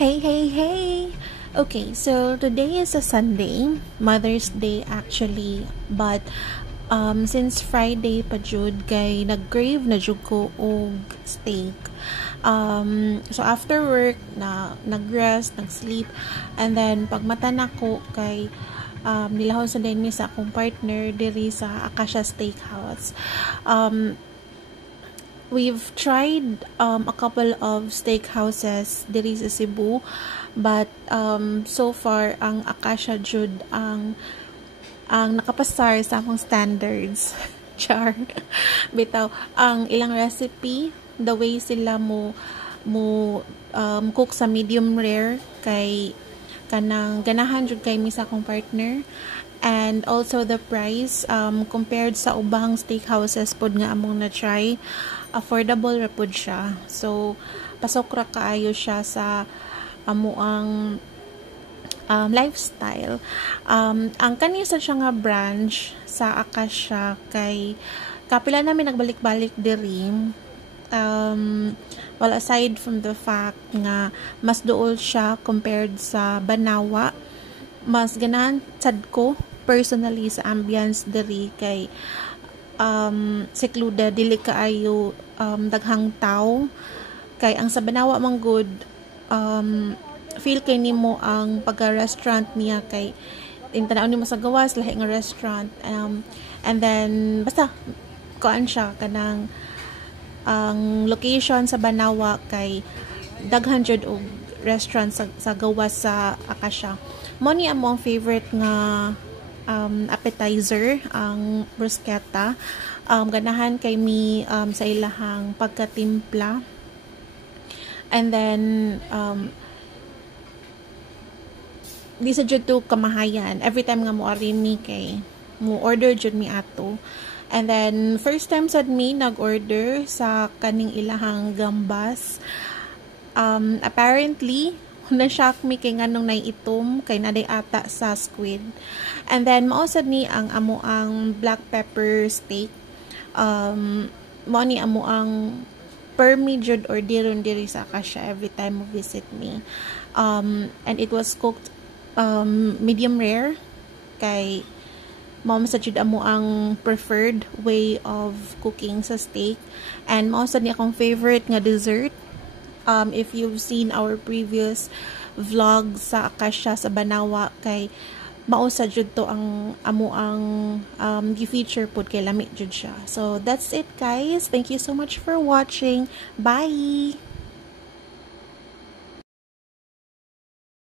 Hey, hey, hey! Okay, so today is a Sunday, Mother's Day actually, but since Friday pa jud kay nag-crave na jud ko og steak. So after work na nag-rest, nag-sleep, and then pagmata nako kay nilahon sa din mi sa akong partner diri sa Acacia Steakhouse. We've tried a couple of steakhouses diri sa Cebu, but so far ang Acacia jud ang nakapasar sa akong standards. Char. Bitaw ang ilang recipe, the way sila mo cook sa medium rare kay kanang ganahan jud kay mi sa akong partner. And also the price compared sa ubang steakhouses pod nga among na-try, affordable ra pod siya. So pasok ra kaayo siya sa amuang lifestyle. Ang kanisa siya nga branch sa Acacia kay kapila namin nagbalik-balik diri. Well, aside from the fact nga mas duol siya compared sa Banawa, mas ganahan sad ko personally sa ambience diri kay secluded, dili kaayo daghang tao, kay ang sa Banawa man good feel kay nimo ang pagka-restaurant niya kay tanaw nimo sa gawas lahi nga restaurant, and then basta kuan siya kanang ang location sa Banawa kay daghan jud og restaurant sa gawas sa Acacia. Mo ni among favorite nga appetizer ang bruschetta. Ganahan kay mi sa ilahang pagkatimpla, and then di sa jud to kamahayan every time nga mo ari mi kay mo order jud mi ato. And then first time sad mi nag-order sa kaning ilahang gambas. Apparently na-shock mi kay nganong naiitom kay naday ata sa squid. And then mausad ni ang amo ang black pepper steak. Mao ni amo ang per me jud orderon diri sa Acacia every time mo visit me. And it was cooked medium rare kay mao sa jud amo ang preferred way of cooking sa steak. And mausad ni akong favorite nga dessert. If you've seen our previous vlog sa Acacia sa Banawa, kay mausa jud to ang amo ang gi-feature pod kay lami jud siya. So that's it guys. Thank you so much for watching. Bye.